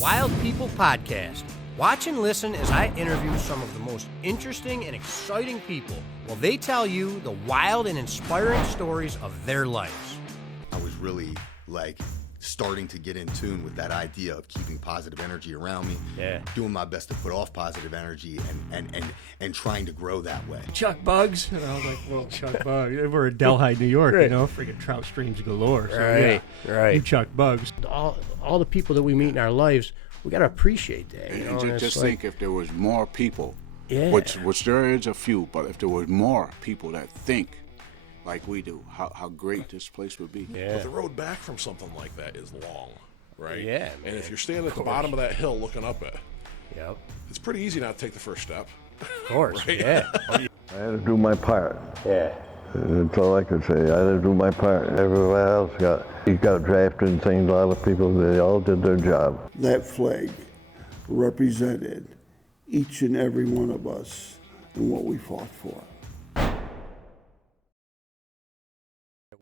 Wild People Podcast. Watch and listen as I interview some of the most interesting and exciting people while they tell you the wild and inspiring stories of their lives. I was really starting to get in tune with that idea of keeping positive energy around me, doing my best to put off positive energy and trying to grow that way. Chuck bugs. And I was like, well, Chuck bugs. We're in Delhi, New York, Right. you know, freaking trout streams galore. So, Right. You Chuck bugs. All the people that we meet in our lives, we got to appreciate that. You know? And just think if there was more people, Yeah. which there is a few, but if there was more people that think like we do, how great this place would be. Yeah. But the road back from something like that is long, right? Yeah, man. And if you're standing at the bottom of that hill looking up it, Yep. it's pretty easy not to take the first step. Of course. Right? Yeah. I had to do my part. Yeah. That's all I could say. I had to do my part. Everywhere else got drafted and things. A lot of people, they all did their job. That flag represented each and every one of us and what we fought for.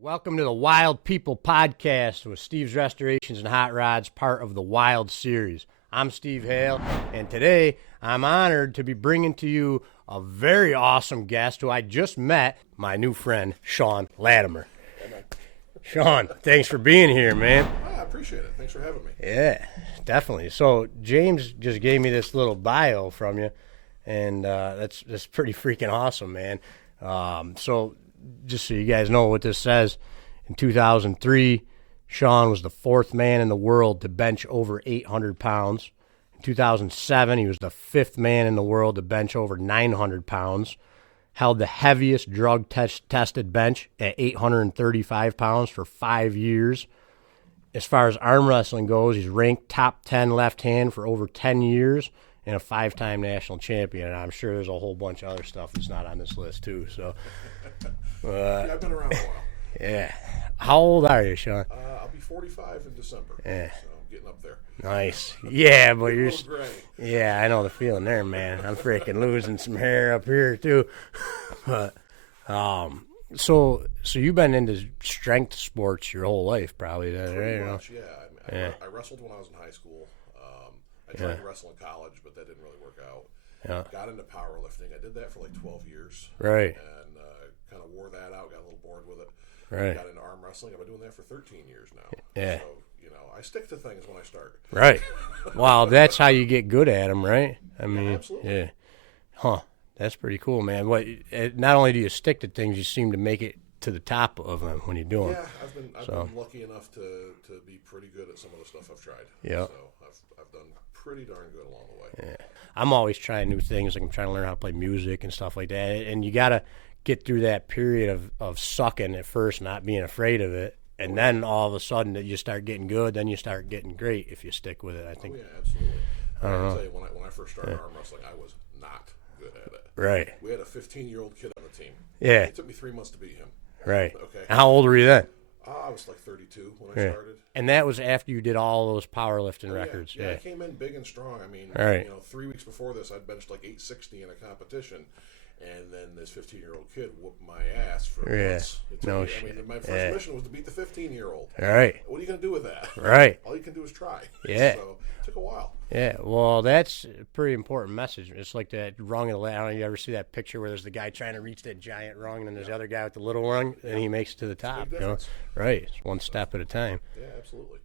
Welcome to the Wild People Podcast with Steve's Restorations and Hot Rods, part of the Wild series. I'm Steve Hale, and today I'm honored to be bringing to you a very awesome guest who I just met, my new friend, Shawn Lattimer. Shawn, thanks for being here, man. I appreciate it. Thanks for having me. Yeah, definitely. So James just gave me this little bio from you, and that's pretty freaking awesome, man. So just so you guys know what this says, in 2003, Shawn was the fourth man in the world to bench over 800 pounds. In 2007, he was the fifth man in the world to bench over 900 pounds. Held the heaviest drug-tested bench at 835 pounds for 5 years. As far as arm wrestling goes, he's ranked top 10 left hand for over 10 years and a 5-time national champion. And I'm sure there's a whole bunch of other stuff that's not on this list, too. So, Yeah, I've been around a while. yeah. How old are you, Shawn? I'll be 45 in December. Yeah. So I'm getting up there. Nice. Yeah, but you're... A little gray. Yeah, I know the feeling there, man. I'm freaking losing some hair up here, too. But, so you've been into strength sports your whole life, probably, then, right? Pretty much, yeah. I wrestled when I was in high school. I tried to wrestle in college, but that didn't really work out. Yeah. Got into powerlifting. I did that for like 12 years. Right. And kind of wore that out, got a little bored with it. Right. Got into arm wrestling. I've been doing that for 13 years now. Yeah. So, I stick to things when I start. Right. Wow, that's how you get good at them, right? I mean, absolutely. Yeah. Huh. That's pretty cool, man. Not only do you stick to things, you seem to make it to the top of them when you do them. Yeah, I've been lucky enough to be pretty good at some of the stuff I've tried. Yeah. So I've done pretty darn good along the way. Yeah. I'm always trying new things. Like I'm trying to learn how to play music and stuff like that. And you got to get through that period of sucking at first, not being afraid of it. And then all of a sudden you start getting good, then you start getting great if you stick with it, I think. Oh, yeah, absolutely. I don't can know. tell you, when I first started arm wrestling, I was not good at it. Right. We had a 15-year-old kid on the team. Yeah. It took me 3 months to beat him. Right. Okay. And how old were you then? I was like 32 when I started. And that was after you did all those powerlifting records. Yeah, I came in big and strong. I mean, Right. 3 weeks before this, I'd benched like 860 in a competition. And then this 15-year-old kid whooped my ass for months. No my first mission was to beat the 15-year-old. All right. What are you going to do with that? Right. All you can do is try. Yeah. So it took a while. Yeah, well, that's a pretty important message. It's like that rung in the ladder. I don't know if you ever see that picture where there's the guy trying to reach that giant rung, and then there's the other guy with the little rung, and he makes it to the top. big difference. Right, it's one step at a time. Yeah, absolutely.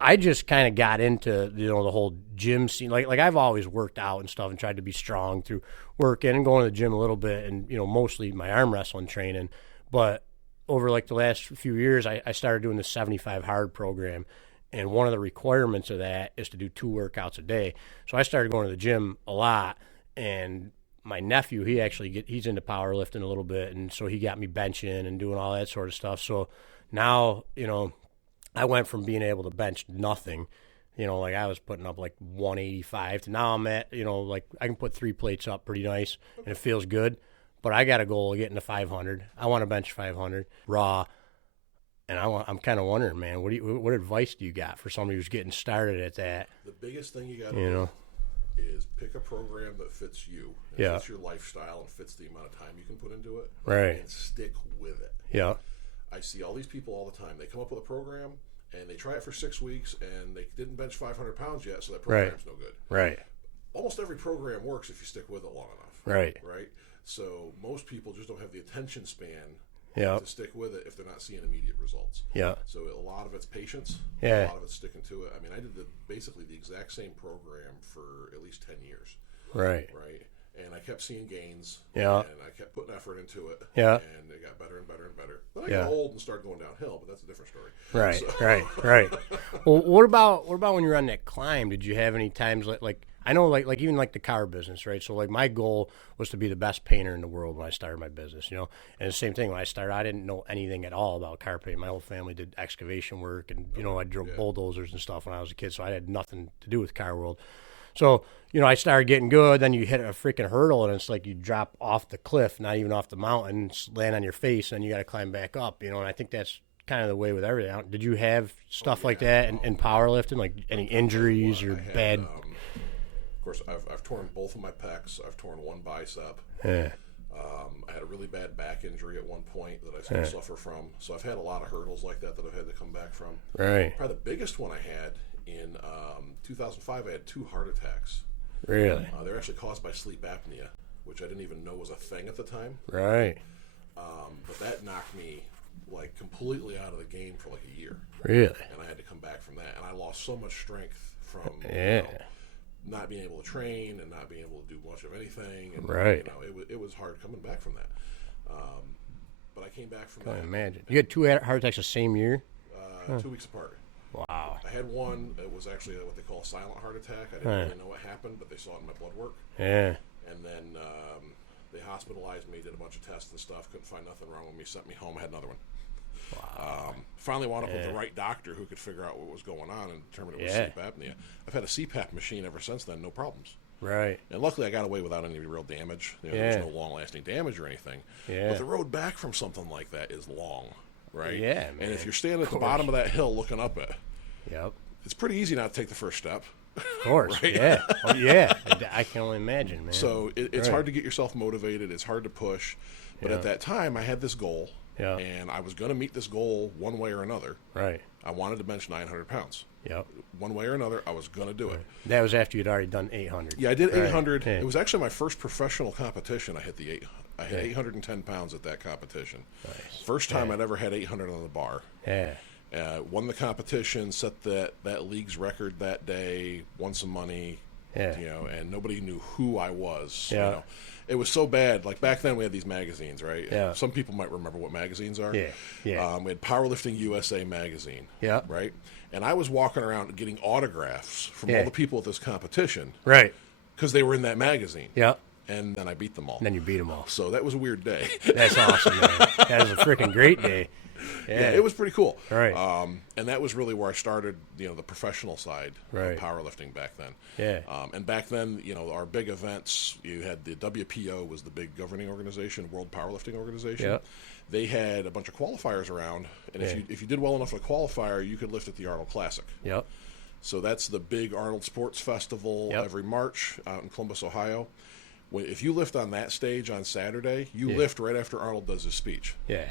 I just kind of got into the whole gym scene. Like I've always worked out and stuff and tried to be strong through working and going to the gym a little bit, and mostly my arm wrestling training. But over like the last few years, I started doing the 75 hard program. And one of the requirements of that is to do 2 workouts a day. So I started going to the gym a lot. And my nephew, he's into powerlifting a little bit. And so he got me benching and doing all that sort of stuff. So now, I went from being able to bench nothing, like I was putting up like 185 to now I'm at, like I can put 3 plates up pretty nice and it feels good. But I got a goal of getting to 500. I want to bench 500 raw. And I'm kind of wondering, man, what advice do you got for somebody who's getting started at that? The biggest thing you got to do is pick a program that fits you, and fits your lifestyle, and fits the amount of time you can put into it, right? And stick with it. Yeah. I see all these people all the time. They come up with a program, and they try it for 6 weeks, and they didn't bench 500 pounds yet, so that program's no good. Right. Almost every program works if you stick with it long enough. Right. Right? So most people just don't have the attention span to stick with it if they're not seeing immediate results. Yeah. So a lot of it's patience. Yeah. A lot of it's sticking to it. I mean, I did basically the exact same program for at least 10 years. Right. Right. And I kept seeing gains. Yeah. And I kept putting effort into it. Yeah. And it got better and better and better. Then I got old and started going downhill, but that's a different story. Right. So. Right. Well, what about when you were on that climb? Did you have any times like I know like even like the car business, right? So like my goal was to be the best painter in the world when I started my business, you know. And the same thing when I started, I didn't know anything at all about car painting. My whole family did excavation work, and you know I drove bulldozers and stuff when I was a kid, so I had nothing to do with car world. So, you know, I started getting good, then you hit a freaking hurdle, and it's like you drop off the cliff, not even off the mountain, land on your face, and you got to climb back up, you know, and I think that's kind of the way with everything. Did you have stuff like that in powerlifting, like any injuries or bad? Of course, I've torn both of my pecs. I've torn one bicep. Yeah. I had a really bad back injury at one point that I still suffer from. So I've had a lot of hurdles like that I've had to come back from. Right. Probably the biggest one I had in 2005, I had 2 heart attacks. Really? They're actually caused by sleep apnea, which I didn't even know was a thing at the time. Right. But that knocked me like completely out of the game for like a year. Really? And I had to come back from that. And I lost so much strength from not being able to train and not being able to do much of anything. And, right. You know, it was hard coming back from that. But I came back from that. I imagine. You had 2 heart attacks the same year? 2 weeks apart. Wow. I had one. It was actually what they call a silent heart attack. I didn't really know what happened, but they saw it in my blood work. Yeah. And then they hospitalized me, did a bunch of tests and stuff. Couldn't find nothing wrong with me. Sent me home. I had another one. Wow. Finally wound up with the right doctor who could figure out what was going on and determine it was sleep apnea. I've had a CPAP machine ever since then, no problems. Right. And luckily I got away without any real damage. You know, there was no long-lasting damage or anything. Yeah. But the road back from something like that is long, right? Yeah, man. And if you're standing at the bottom of that hill looking up it, it's pretty easy not to take the first step. Of course, right? Yeah. Oh, yeah. I can only imagine, man. So it's hard to get yourself motivated. It's hard to push. But at that time, I had this goal. Yeah. And I was going to meet this goal one way or another. Right. I wanted to bench 900 pounds. Yep. One way or another, I was going to do it. That was after you'd already done 800. Yeah, I did 800. Yeah. It was actually my first professional competition. I hit I hit 810 pounds at that competition. Nice. First time I'd ever had 800 on the bar. Yeah. Won the competition, set that league's record that day, won some money. Yeah. You know, and nobody knew who I was. Yeah. You know. It was so bad. Like back then, we had these magazines, right? Yeah. Some people might remember what magazines are. Yeah. Yeah. We had Powerlifting USA magazine. Yeah. Right. And I was walking around getting autographs from all the people at this competition. Right. Because they were in that magazine. Yeah. And then I beat them all. And then you beat them all. So that was a weird day. That's awesome, man. That was a freaking great day. Yeah, it was pretty cool. Right. And that was really where I started, you know, the professional side of powerlifting back then. Yeah. And back then, you know, our big events, you had the WPO was the big governing organization, World Powerlifting Organization. Yeah. They had a bunch of qualifiers around, and if you did well enough at a qualifier, you could lift at the Arnold Classic. Yep. So that's the big Arnold Sports Festival every March out in Columbus, Ohio. If you lift on that stage on Saturday, you lift right after Arnold does his speech. Yeah.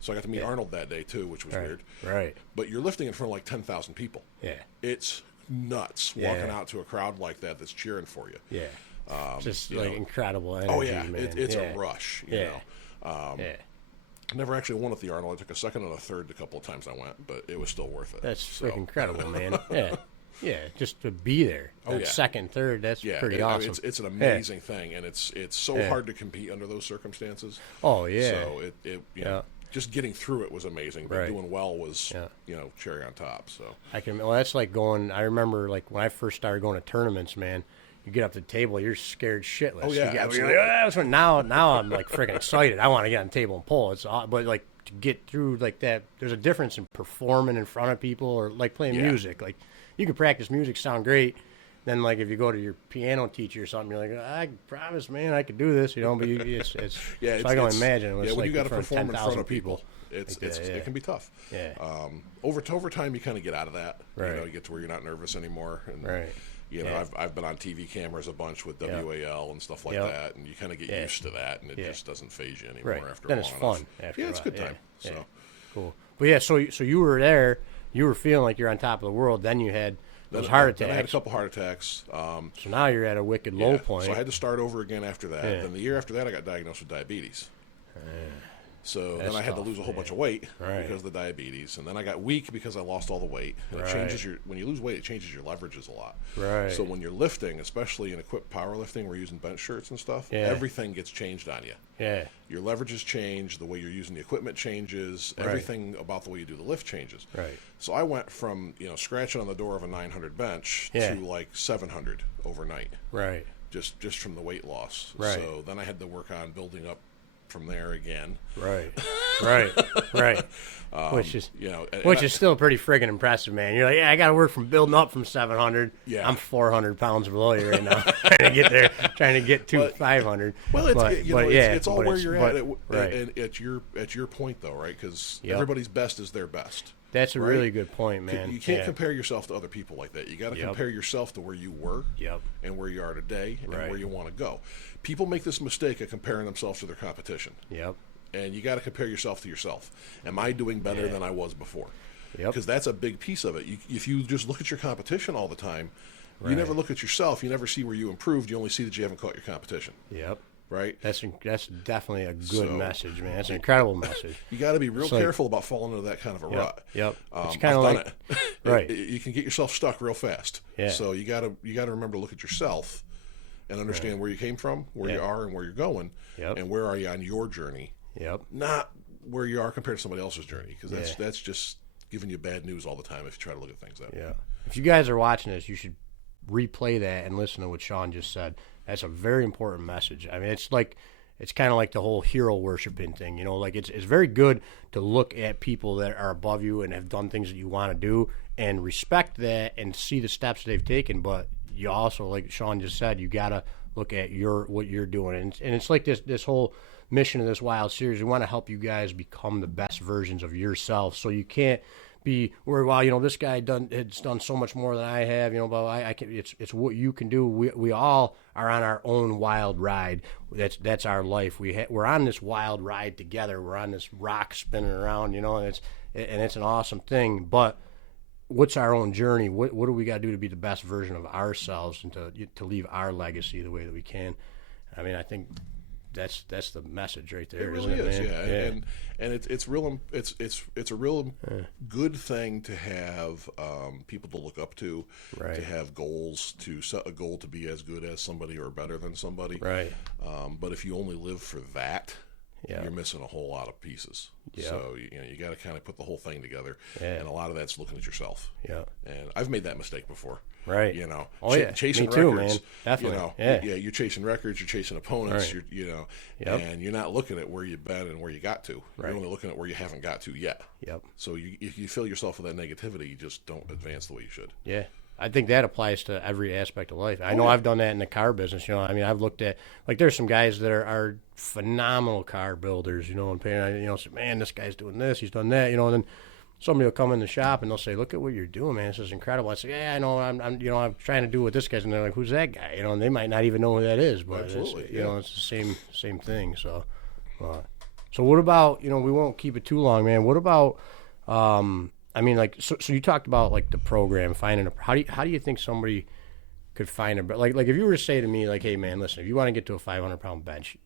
So I got to meet Arnold that day, too, which was weird. Right. But you're lifting in front of like 10,000 people. Yeah. It's nuts walking out to a crowd like that that's cheering for you. Yeah. Just like incredible energy, oh, yeah. Man. It's a rush, you know. I never actually won at the Arnold. I took a second and a third a couple of times I went, but it was still worth it. That's incredible, man. Yeah. Yeah, just to be there. Second, third, that's pretty awesome. It's an amazing thing, and it's so hard to compete under those circumstances. Oh, yeah. So it you know, just getting through it was amazing, but doing well was, you know, cherry on top. So that's like going. I remember like when I first started going to tournaments, man. You get up to the table, you're scared shitless. Oh yeah, absolutely. Like, now I'm like freaking excited. I want to get on the table and pull. But like to get through like that, there's a difference in performing in front of people or like playing music. Like you can practice music, sound great. Then like if you go to your piano teacher or something, you're like, I promise, man, I could do this, you know. But it's so I can only imagine. When like you got to perform in front of people. It can be tough. Yeah. Over time, you kind of get out of that. Right. You know, you get to where you're not nervous anymore. And, right. You know, I've been on TV cameras a bunch with WAL and stuff like that, and you kind of get used to that, and it just doesn't phase you anymore after then a it's while. fun. It's a good time. So cool. But so you were there you were feeling like you're on top of the world. Then you had those heart attacks. Then I had a couple heart attacks. So now you're at a wicked low point. So I had to start over again after that. Yeah. Then the year after that, I got diagnosed with diabetes. So then I had to lose a whole bunch of weight because of the diabetes, and then I got weak because I lost all the weight. And it changes when you lose weight, it changes your leverages a lot. Right. So when you're lifting, especially in equipped powerlifting, we're using bench shirts and stuff. Everything gets changed on you. Yeah. Your leverages change. The way you're using the equipment changes. Everything about the way you do the lift changes. Right. So I went from scratching on the door of a 900 bench to like 700 overnight. Right. Just from the weight loss. Right. So then I had to work on building up from there again. Right. Which is which is still pretty friggin' impressive, man. You're like, I got to work from building up from 700. Yeah. I'm 400 pounds below you right now, trying to get there, trying to get to 500. Well, it's all where you're at. And at your point though, right? Because everybody's best is their best. That's a really good point, man. You can't compare yourself to other people like that. You got to compare yourself to where you were and where you are today and where you want to go. People make this mistake of comparing themselves to their competition. Yep. And you got to compare yourself to yourself. Am I doing better than I was before? Yep. Because that's a big piece of it. If you just look at your competition all the time, you never look at yourself. You never see where you improved. You only see that you haven't caught your competition. Yep. Right? That's definitely a good message, man. That's an incredible message. You got to be real careful about falling into that kind of a rut. Yep. It's kind of like it. You can get yourself stuck real fast. Yeah. So you got to remember to look at yourself and understand where you came from, where you are, and where you're going, and where are you on your journey. Yep. Not where you are compared to somebody else's journey, because that's just giving you bad news all the time if you try to look at things that way. Yeah. If you guys are watching this, you should replay that and listen to what Shawn just said. That's a very important message. I mean, it's kind of like the whole hero worshiping thing, like it's very good to look at people that are above you and have done things that you want to do and respect that and see the steps they've taken. But you also, like Shawn just said, you got to look at what you're doing. And it's like this whole mission of this Wild Series. We want to help you guys become the best versions of yourself. So you can't be worried, well, this guy has done so much more than I have, but I can. It's what you can do. We all are on our own wild ride. That's our life. We're on this wild ride together. We're on this rock spinning around, and it's an awesome thing. But what's our own journey? What do we got to do to be the best version of ourselves and to leave our legacy the way that we can? I mean, I think that's the message right there. It really is, man? And it's a real good thing to have people to look up to have goals, to set a goal to be as good as somebody or better than somebody. Right. But if you only live for that, you're missing a whole lot of pieces. So you got to kind of put the whole thing together, and a lot of that's looking at yourself. Yeah. And I've made that mistake before. Right. Chasing me too, records. Man. Definitely. You're chasing records, you're chasing opponents, Right. And you're not looking at where you've been and where you got to. Right. You're only looking at where you haven't got to yet. Yep. So if you fill yourself with that negativity, you just don't advance the way you should. Yeah. I think that applies to every aspect of life. I know I've done that in the car business. I mean, I've looked at, like, there's some guys that are phenomenal car builders, and say, man, this guy's doing this, he's done that, and then somebody will come in the shop and they'll say, look at what you're doing, man, this is incredible. I say, yeah, I know, I'm trying to do what this guy's, and they're like, who's that guy? And they might not even know who that is, but absolutely, it's the same thing. So what about, we won't keep it too long, man. What about, I mean, like, so you talked about, like, the program, finding how do you think somebody could find like if you were to say to me, like, hey, man, listen, if you want to get to a 500-pound bench,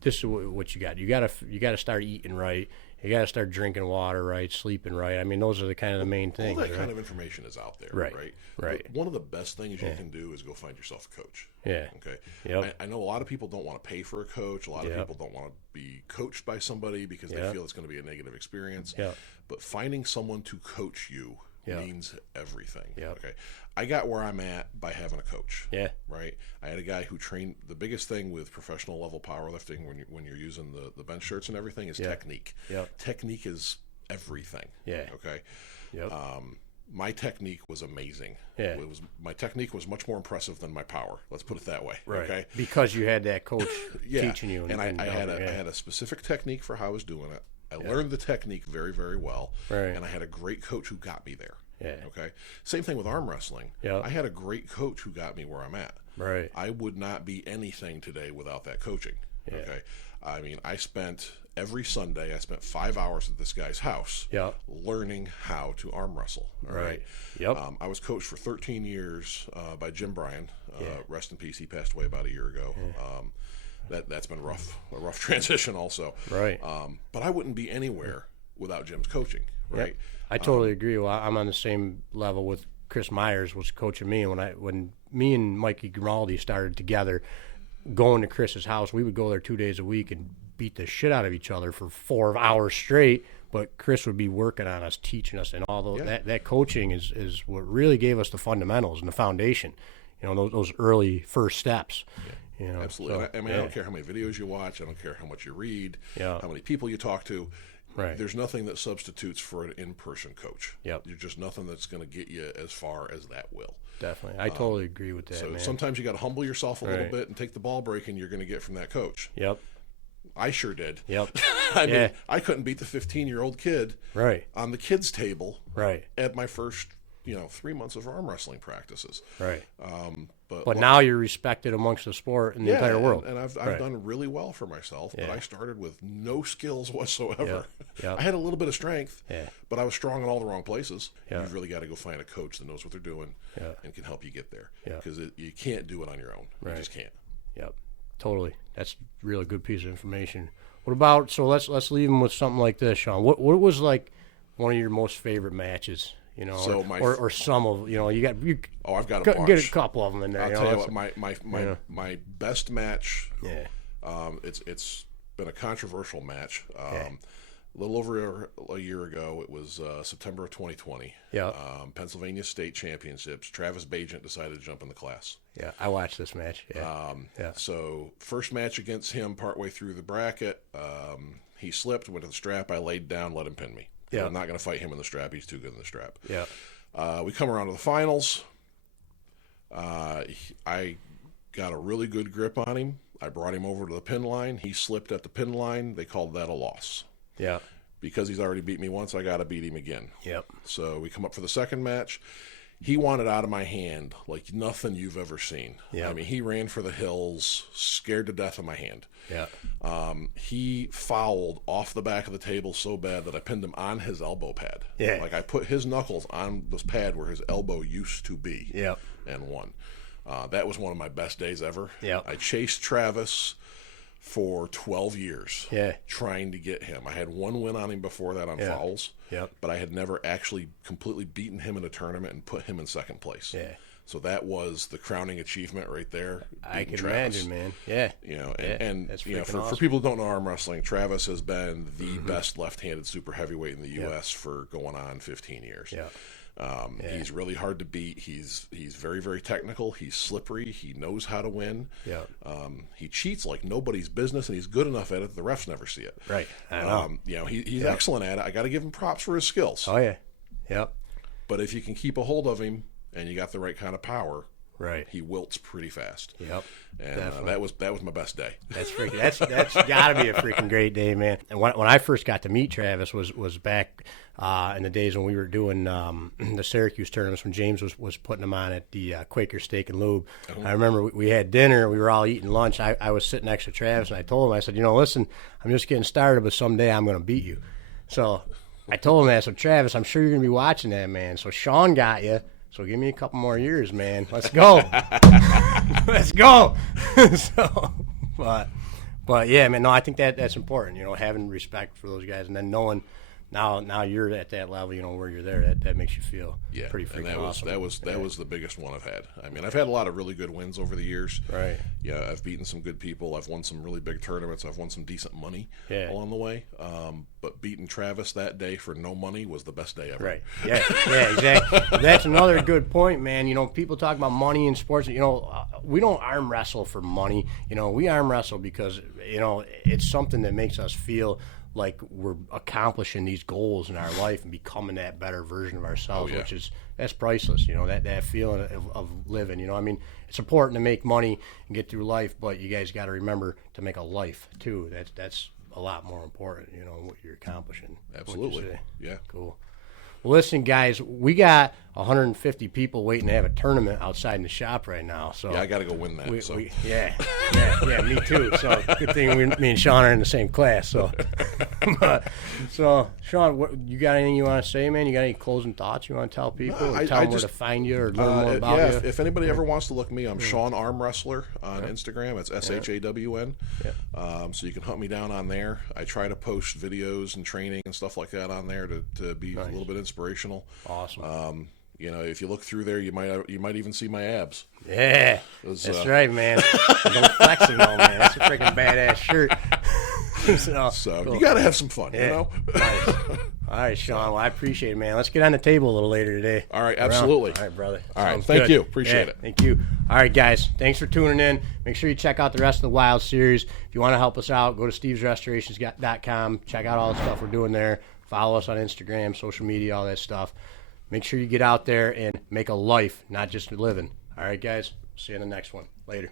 this is what you got. You got to start eating right. You got to start drinking water right, sleeping right. I mean, those are the kind of the main things. All that kind of information is out there, right? Right. One of the best things you can do is go find yourself a coach. Yeah. Okay. Yep. I know a lot of people don't want to pay for a coach. A lot of people don't want to be coached by somebody because they feel it's going to be a negative experience. Yeah. But finding someone to coach you means everything. Yeah. Okay. I got where I'm at by having a coach. Yeah. Right. I had a guy who trained. The biggest thing with professional level powerlifting when you're using the bench shirts and everything is technique. Yeah. Technique is everything. Yeah. Okay. Yep. My technique was amazing. Yeah. My technique was much more impressive than my power. Let's put it that way. Right. Okay. Because you had that coach teaching you. And I had a specific technique for how I was doing it. I learned the technique very, very well. Right. And I had a great coach who got me there. Yeah. Okay. Same thing with arm wrestling. Yeah. I had a great coach who got me where I'm at. Right. I would not be anything today without that coaching. Yeah. Okay. I mean, every Sunday, I spent 5 hours at this guy's house learning how to arm wrestle. All right. Yep. I was coached for 13 years by Jim Bryan. Rest in peace. He passed away about a year ago. That's been a rough transition also. Right. But I wouldn't be anywhere without Jim's coaching. Right. Yep. I totally agree. Well, I'm on the same level with Chris Myers was coaching me, and when me and Mikey Grimaldi started together, going to Chris's house, we would go there 2 days a week and beat the shit out of each other for 4 hours straight. But Chris would be working on us, teaching us, and all those, that coaching is what really gave us the fundamentals and the foundation. You know, those early first steps. Yeah. You know, absolutely. So, I mean, I don't care how many videos you watch. I don't care how much you read. Yeah. How many people you talk to. Right. There's nothing that substitutes for an in-person coach. Yep. There's just nothing that's going to get you as far as that will. Definitely. I totally agree with that, So man. sometimes you got to humble yourself a little bit and take the ball break, and you're going to get from that coach. Yep. I sure did. Yep. I mean, I couldn't beat the 15-year-old kid on the kids' table at my first, 3 months of arm wrestling practices. Right. But now you're respected amongst the sport in the entire world. And I've done really well for myself, but I started with no skills whatsoever. I had a little bit of strength, but I was strong in all the wrong places. You've really got to go find a coach that knows what they're doing and can help you get there. Because you can't do it on your own. You just can't. Yep. Totally. That's a really good piece of information. What about, so let's leave them with something like this, Sean. What was like one of your most favorite matches? So or some of, I've got a bunch. Get a couple of them in there. I'll tell you what, my best match, it's been a controversial match. A little over a year ago, it was September of 2020. Pennsylvania State Championships. Travis Bajent decided to jump in the class. Yeah, I watched this match. So first match against him, partway through the bracket, he slipped, went to the strap. I laid down, let him pin me. I'm not going to fight him in the strap. He's too good in the strap. We come around to the finals. I got a really good grip on him. I brought him over to the pin line. He slipped at the pin line. They called that a loss. Because he's already beat me once, I got to beat him again. So we come up for the second match. He wanted out of my hand like nothing you've ever seen. I mean, he ran for the hills, scared to death of my hand. He fouled off the back of the table so bad that I pinned him on his elbow pad. Like I put his knuckles on this pad where his elbow used to be and won. That was one of my best days ever. I chased Travis for 12 years trying to get him. I had one win on him before that on fouls, but I had never actually completely beaten him in a tournament and put him in second place. So that was the crowning achievement right there. I can Travis. imagine, man. And for awesome. people who don't know arm wrestling, Travis has been the best left-handed super heavyweight in the U.S. for going on 15 years. He's really hard to beat. He's very, very technical. He's slippery. He knows how to win. He cheats like nobody's business, and he's good enough at it that the refs never see it. I know. He's excellent at it. I got to give him props for his skills. But if you can keep a hold of him and you got the right kind of power, he wilts pretty fast. And that was my best day. That's got to be a freaking great day, man. And when I first got to meet Travis was back in the days when we were doing the Syracuse tournaments, when James was putting them on at the Quaker Steak and Lube. I remember we had dinner. We were all eating lunch. I was sitting next to Travis, and I told him, I said, listen, I'm just getting started, but someday I'm going to beat you. So I told him that. So Travis, I'm sure you're going to be watching that, man. So Sean got you. So give me a couple more years, man. Let's go. Let's go. But yeah, man. No, I think that's important. Having respect for those guys, and then knowing now you're at that level. Where you're there, that makes you feel pretty freaking awesome. That was the biggest one I've had. I mean, I've had a lot of really good wins over the years. I've beaten some good people. I've won some really big tournaments. I've won some decent money along the way. But beating Travis that day for no money was the best day ever. Yeah, exactly. That's another good point, man. People talk about money in sports. We don't arm wrestle for money. We arm wrestle because it's something that makes us feel like we're accomplishing these goals in our life and becoming that better version of ourselves, that's priceless. That feeling of living. I mean, it's important to make money and get through life, but you guys got to remember to make a life too. That's a lot more important. What you're accomplishing. Absolutely. Yeah. Cool. Well, listen, guys, we got 150 people waiting to have a tournament outside in the shop right now. So yeah, I got to go win that. Yeah, me too. So good thing me and Sean are in the same class. So, so Sean, you got anything you want to say, man? You got any closing thoughts you want to tell people? Or tell them where to find you or learn more about you? If anybody ever wants to look me, I'm Shawn Arm Wrestler on Instagram. It's SHAWN. So you can hunt me down on there. I try to post videos and training and stuff like that on there to be a little bit inspirational. Awesome. If you look through there, you might even see my abs. Yeah, that's right, man. Don't flex them, though, man. That's a freaking badass shirt. So cool. You got to have some fun, Nice. All right, Sean. Well, I appreciate it, man. Let's get on the table a little later today. All right, absolutely. All right, brother. All right, Sounds thank good. you. Appreciate it. Thank you. All right, guys. Thanks for tuning in. Make sure you check out the rest of the Wild series. If you want to help us out, go to stevesrestorations.com. Check out all the stuff we're doing there. Follow us on Instagram, social media, all that stuff. Make sure you get out there and make a life, not just a living. All right, guys. See you in the next one. Later.